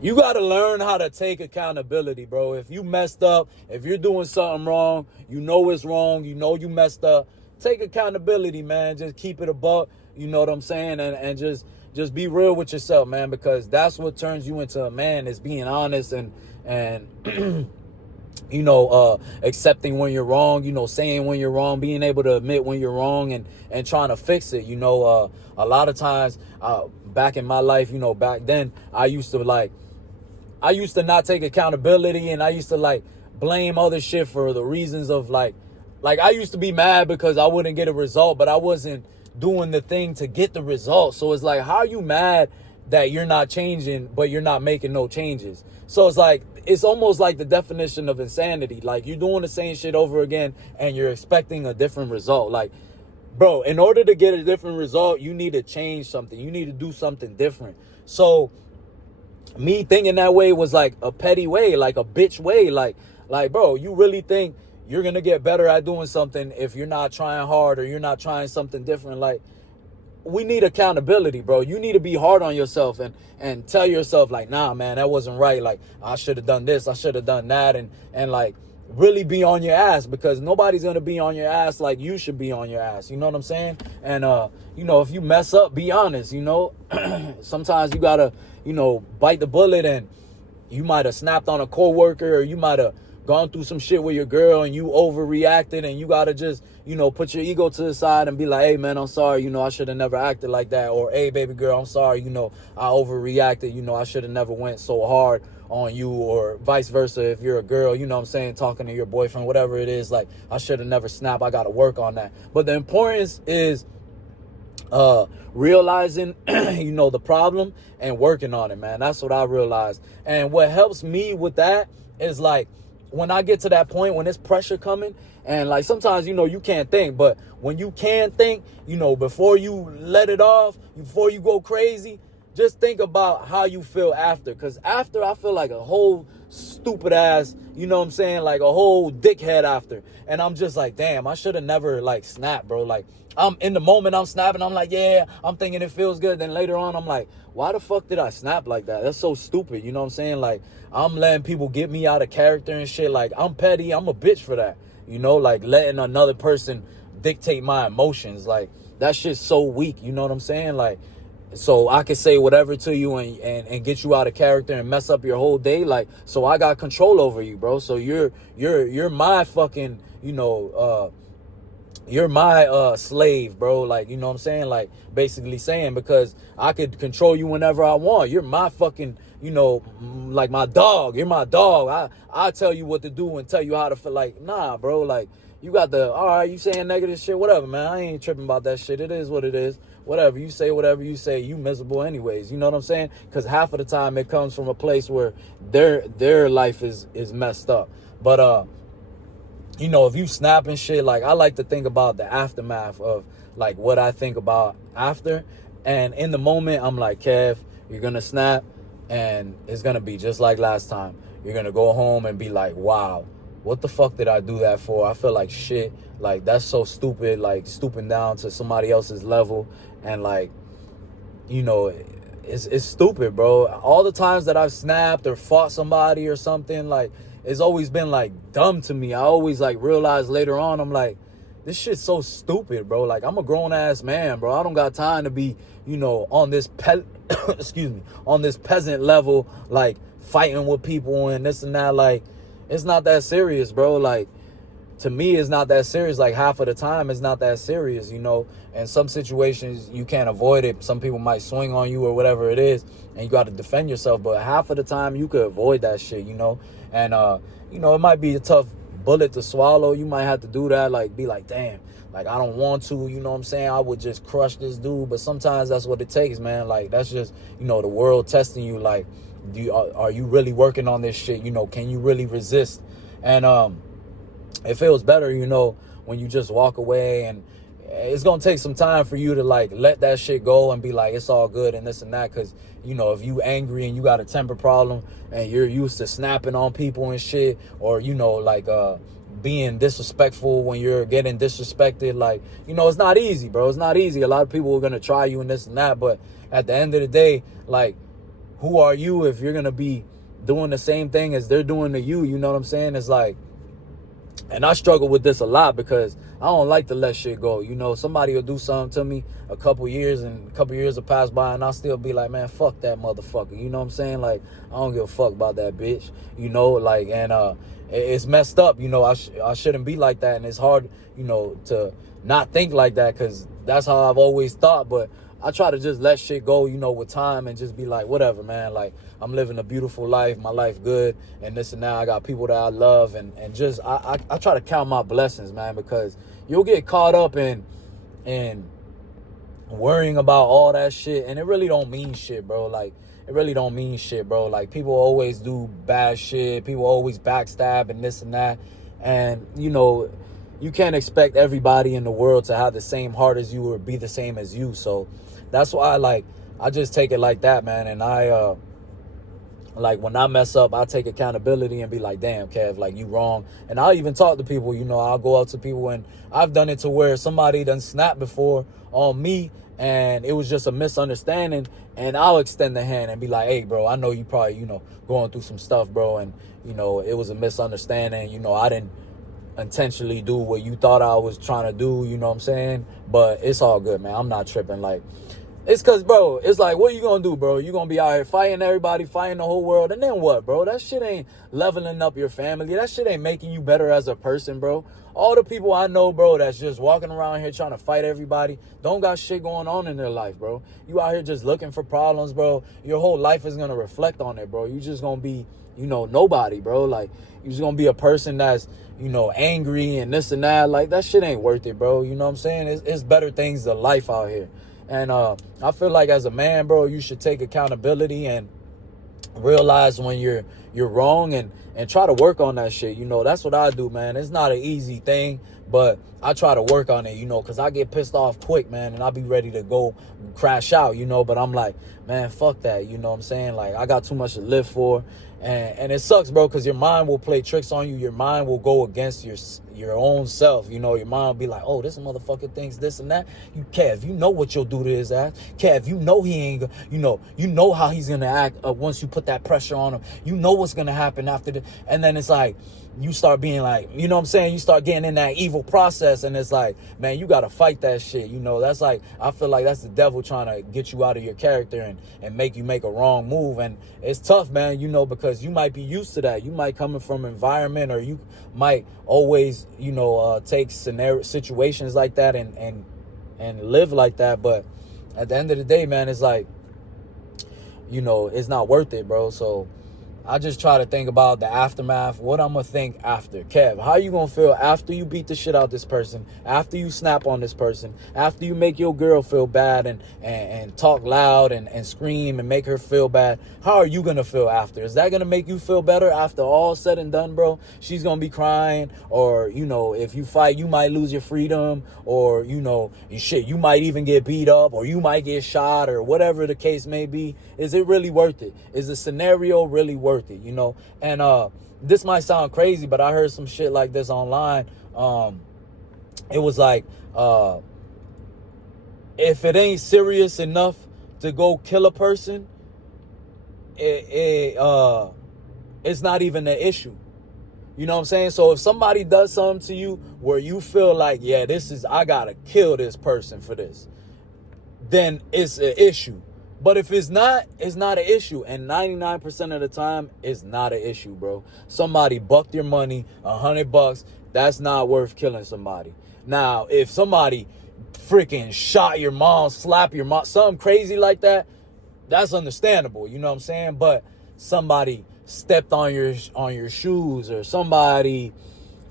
You got to learn how to take accountability, bro. If you messed up, if you're doing something wrong, you know it's wrong, you know you messed up, take accountability, man. Just keep it a buck, you know what I'm saying? And just be real with yourself, man, because that's what turns you into a man, is being honest and accepting when you're wrong, saying when you're wrong, being able to admit when you're wrong and trying to fix it. A lot of times, back in my life, back then, I used to not take accountability, and I used to blame other shit for the reasons of like I used to be mad because I wouldn't get a result, but I wasn't doing the thing to get the result. So it's like, how are you mad that you're not changing, but you're not making no changes? So it's almost like the definition of insanity. Like, you're doing the same shit over again and you're expecting a different result. Like, bro, in order to get a different result, you need to change something. You need to do something different. So me thinking that way was like a petty way, like a bitch way. Like, bro, you really think you're going to get better at doing something if you're not trying hard or you're not trying something different? Like, we need accountability, bro. You need to be hard on yourself and tell yourself, like, nah, man, that wasn't right. Like, I should have done this. I should have done that. And like, really be on your ass, because nobody's going to be on your ass like you should be on your ass. You know what I'm saying? And, if you mess up, be honest, sometimes you got to, bite the bullet, and you might have snapped on a coworker, or you might have gone through some shit with your girl and you overreacted, and you got to just, put your ego to the side and be like, hey, man, I'm sorry. I should have never acted like that. Or, hey, baby girl, I'm sorry. I overreacted. I should have never went so hard on you, or vice versa. If you're a girl, talking to your boyfriend, whatever it is, like, I should have never snapped. I got to work on that. But the importance is realizing, the problem and working on it, man. That's what I realized. And what helps me with that is, like, when I get to that point, when there's pressure coming, and like sometimes, you can't think, but when you can think, before you let it off, before you go crazy, just think about how you feel after. Because after, I feel like a whole stupid ass, like a whole dickhead after. And I'm just like, damn, I should have never snapped, bro. Like, I'm in the moment, I'm snapping, I'm like, yeah, I'm thinking it feels good. Then later on, I'm like, why the fuck did I snap like that? That's so stupid. You know what I'm saying? Like, I'm letting people get me out of character and shit. Like, I'm petty. I'm a bitch for that. Like letting another person dictate my emotions. Like, that shit's so weak. You know what I'm saying? Like, so I can say whatever to you and get you out of character and mess up your whole day. Like, so I got control over you, bro. So you're my fucking, you're my slave, bro. Like, you know what I'm saying? Like, basically saying, because I could control you whenever I want. You're my fucking, like my dog. You're my dog. I tell you what to do and tell you how to feel. Like, nah, bro. Like, you got all right, you saying negative shit, whatever, man. I ain't tripping about that shit. It is what it is. Whatever you say, you miserable anyways. You know what I'm saying? Because half of the time it comes from a place where their life is messed up. But if you snap and shit, like, I like to think about the aftermath of like what I think about after. And in the moment, I'm like, Kev, you're gonna snap, and it's gonna be just like last time. You're gonna go home and be like, wow, what the fuck did I do that for? I feel like shit. Like, that's so stupid. Like, stooping down to somebody else's level, and like, it's stupid, bro. All the times that I've snapped or fought somebody or something, like, it's always been like dumb to me. I always like realize later on, I'm like, this shit's so stupid, bro. Like, I'm a grown ass man, bro. I don't got time to be, on this excuse me, on this peasant level, like fighting with people and this and that. Like, it's not that serious, bro. Like, to me, it's not that serious. Like, half of the time, it's not that serious, And some situations, you can't avoid it. Some people might swing on you or whatever it is, and you got to defend yourself. But half of the time, you could avoid that shit, And, it might be a tough bullet to swallow. You might have to do that, like, be like, damn, like, I don't want to, you know what I'm saying? I would just crush this dude. But sometimes that's what it takes, man. Like, that's just, the world testing you. Like, are you really working on this shit? Can you really resist? And, it feels better, when you just walk away, and it's going to take some time for you to like let that shit go and be like, it's all good and this and that. Cause if you angry and you got a temper problem and you're used to snapping on people and shit, or, being disrespectful when you're getting disrespected, like, it's not easy, bro. It's not easy. A lot of people are going to try you and this and that. But at the end of the day, like, who are you if you're gonna be doing the same thing as they're doing to you? You know what I'm saying? It's like, and I struggle with this a lot because I don't like to let shit go. You know, somebody will do something to me a couple years will pass by and I'll still be like, man, fuck that motherfucker. You know what I'm saying? Like, I don't give a fuck about that bitch. You know, like, and it's messed up. You know, I shouldn't be like that. And it's hard, you know, to not think like that because that's how I've always thought. But I try to just let shit go, you know, with time and just be like, whatever, man. Like, I'm living a beautiful life, my life good, and this and that. I got people that I love, and just I try to count my blessings, man, because you'll get caught up in worrying about all that shit, and it really don't mean shit, bro. Like, it really don't mean shit, bro. Like, people always do bad shit. People always backstab and this and that, and you know, you can't expect everybody in the world to have the same heart as you or be the same as you. So that's why, like, I just take it like that, man. And I, like, when I mess up, I take accountability and be like, damn, Kev, like, you wrong. And I'll even talk to people, you know, I'll go up to people, and I've done it to where somebody done snapped before on me and it was just a misunderstanding, and I'll extend the hand and be like, hey, bro, I know you probably, you know, going through some stuff, bro, and, you know, it was a misunderstanding. You know, I didn't intentionally do what you thought I was trying to do, you know what I'm saying? But it's all good, man. I'm not tripping. Like, it's because, bro, it's like, what are you going to do, bro? You going to be out here fighting everybody, fighting the whole world, and then what, bro? That shit ain't leveling up your family. That shit ain't making you better as a person, bro. All the people I know, bro, that's just walking around here trying to fight everybody, don't got shit going on in their life, bro. You out here just looking for problems, bro. Your whole life is going to reflect on it, bro. You just going to be, you know, nobody, bro. Like, you just going to be a person that's, you know, angry and this and that. Like, that shit ain't worth it, bro. You know what I'm saying? It's better things to life out here. And I feel like as a man, bro, you should take accountability and realize when you're wrong and try to work on that shit. You know, that's what I do, man. It's not an easy thing, but I try to work on it, you know, because I get pissed off quick, man, and I'll be ready to go crash out, you know, but I'm like, man, fuck that, you know what I'm saying? Like, I got too much to live for. And it sucks, bro, because your mind will play tricks on you. Your mind will go against your own self. You know, your mind will be like, oh, this motherfucker thinks this and that. You, Kev, you know what you'll do to his ass. Kev, you know he ain't, you know how he's going to act once you put that pressure on him. You know what's going to happen after this. And then it's like, you start being like, you know what I'm saying? You start getting in that evil process, and it's like, man, you got to fight that shit. You know, that's like, I feel like that's the devil trying to get you out of your character and make you make a wrong move. And it's tough, man, you know, because you might be used to that. You might come from an environment, or you might always, you know, take situations like that and live like that. But at the end of the day, man, it's like, you know, it's not worth it, bro. So I just try to think about the aftermath, what I'm going to think after. Kev, how you going to feel after you beat the shit out this person, after you snap on this person, after you make your girl feel bad and talk loud and scream and make her feel bad? How are you going to feel after? Is that going to make you feel better after all said and done, bro? She's going to be crying, or, you know, if you fight, you might lose your freedom, or, you know, shit, you might even get beat up, or you might get shot, or whatever the case may be. Is it really worth it? Is the scenario really worth it, you know? And this might sound crazy, but I heard some shit like this online. It was like, if it ain't serious enough to go kill a person, it's not even an issue. You know what I'm saying? So if somebody does something to you where you feel like, yeah, I gotta kill this person for this, then it's an issue. But if it's not an issue. And 99% of the time, it's not an issue, bro. Somebody bucked your money, $100, that's not worth killing somebody. Now, if somebody freaking shot your mom, slapped your mom, something crazy like that, that's understandable, you know what I'm saying? But somebody stepped on your shoes, or somebody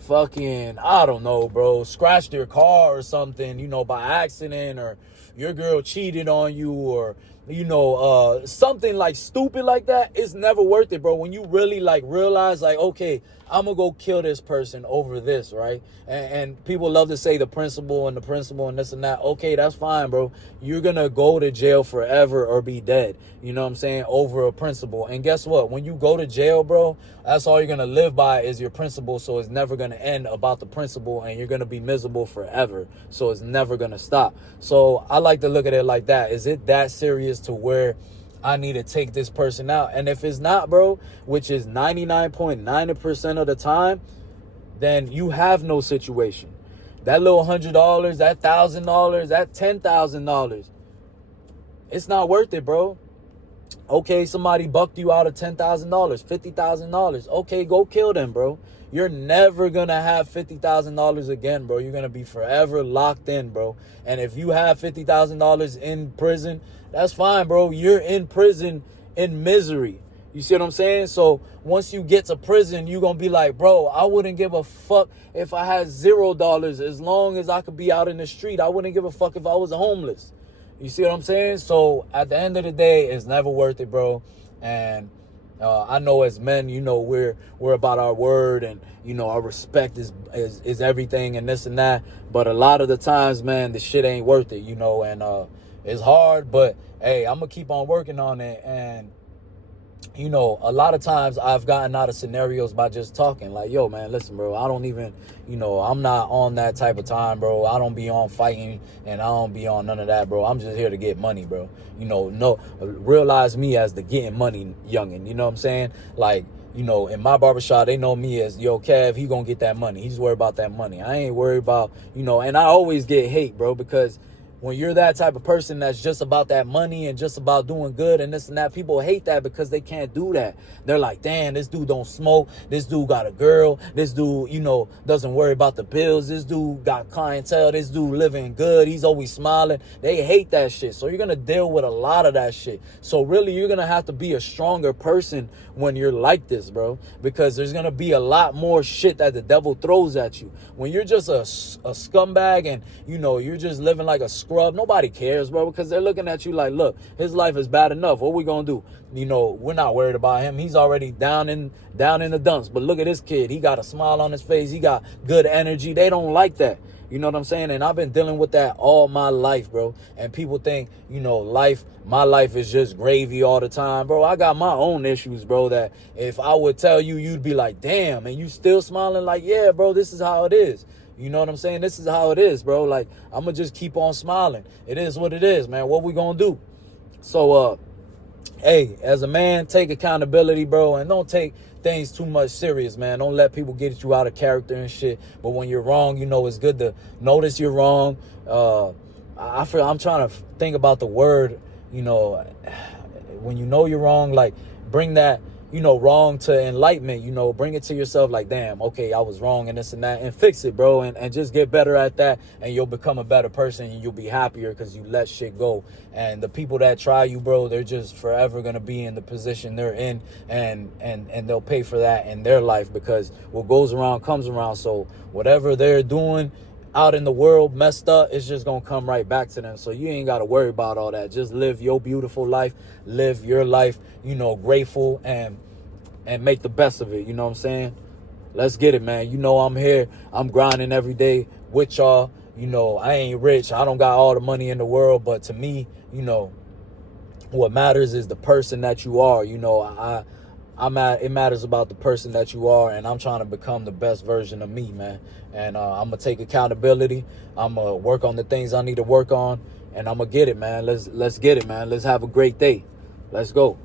fucking, I don't know, bro, scratched your car or something, you know, by accident, or your girl cheated on you, or, you know, something like stupid like that, it's never worth it, bro. When you really like realize, like, okay, I'm gonna go kill this person over this, right? And people love to say the principle and this and that. Okay, that's fine, bro. You're gonna go to jail forever or be dead, you know what I'm saying, over a principle. And guess what? When you go to jail, bro, that's all you're gonna live by is your principle. So it's never gonna end about the principle, and you're gonna be miserable forever. So it's never gonna stop. So I like to look at it like that. Is it that serious to where I need to take this person out. And if it's not, bro, which is 99.9% of the time, then you have no situation. That little $100, that $1,000, that $10,000, it's not worth it, bro. Okay, somebody bucked you out of $10,000, $50,000. Okay, go kill them, bro. You're never going to have $50,000 again, bro. You're going to be forever locked in, bro. And if you have $50,000 in prison, that's fine, bro. You're in prison in misery. You see what I'm saying? So once you get to prison, you're going to be like, bro, I wouldn't give a fuck if I had $0 as long as I could be out in the street. I wouldn't give a fuck if I was homeless. You see what I'm saying? So at the end of the day, it's never worth it, bro. And I know as men, you know, we're about our word, and you know, our respect is everything and this and that. But a lot of the times, man, the shit ain't worth it, you know. And it's hard, but hey, I'm gonna keep on working on it. And you know, a lot of times I've gotten out of scenarios by just talking. Like, yo, man, listen, bro, I don't even, you know, I'm not on that type of time, bro. I don't be on fighting, and I don't be on none of that, bro. I'm just here to get money, bro. You know, no, realize me as the getting money youngin', you know what I'm saying? Like, you know, in my barbershop, they know me as, yo, Kev, he gonna get that money. He's worried about that money. I ain't worried about, you know, and I always get hate, bro, because when you're that type of person that's just about that money and just about doing good and this and that, people hate that because they can't do that. They're like, damn, this dude don't smoke. This dude got a girl. This dude, you know, doesn't worry about the bills. This dude got clientele. This dude living good. He's always smiling. They hate that shit. So you're going to deal with a lot of that shit. So really, you're going to have to be a stronger person when you're like this, bro, because there's going to be a lot more shit that the devil throws at you. When you're just a scumbag and, you know, you're just living like a scrub, nobody cares, bro, because they're looking at you like, look, his life is bad enough. What we gonna do? You know, we're not worried about him. He's already down in the dumps. But look at this kid. He got a smile on his face. He got good energy. They don't like that. You know what I'm saying? And I've been dealing with that all my life, bro. And people think, you know, my life is just gravy all the time, bro. I got my own issues, bro, that if I would tell you, you'd be like, damn, and you still smiling like, yeah, bro, this is how it is. You know what I'm saying? This is how it is, bro. Like, I'm going to just keep on smiling. It is what it is, man. What we going to do? So, hey, as a man, take accountability, bro, and don't take things too much serious, man. Don't let people get you out of character and shit. But when you're wrong, you know, it's good to notice you're wrong. I'm trying to think about the word, you know, when you know you're wrong, like, bring that, you know, wrong to enlightenment, you know, bring it to yourself like, damn, okay, I was wrong and this and that, and fix it, bro, and just get better at that, and you'll become a better person, and you'll be happier because you let shit go. And the people that try you, bro, they're just forever going to be in the position they're in, and they'll pay for that in their life, because what goes around comes around. So whatever they're doing out in the world messed up, it's just gonna come right back to them. So you ain't gotta worry about all that. Just live your beautiful life, live your life, you know, grateful, and make the best of it. You know what I'm saying? Let's get it, man. You know, I'm here, I'm grinding every day with y'all. You know, I ain't rich, I don't got all the money in the world, but to me, you know, what matters is the person that you are. You know, it matters about the person that you are, and I'm trying to become the best version of me, man. And I'm gonna take accountability. I'm gonna work on the things I need to work on, and I'm gonna get it, man. Let's get it, man. Let's have a great day. Let's go.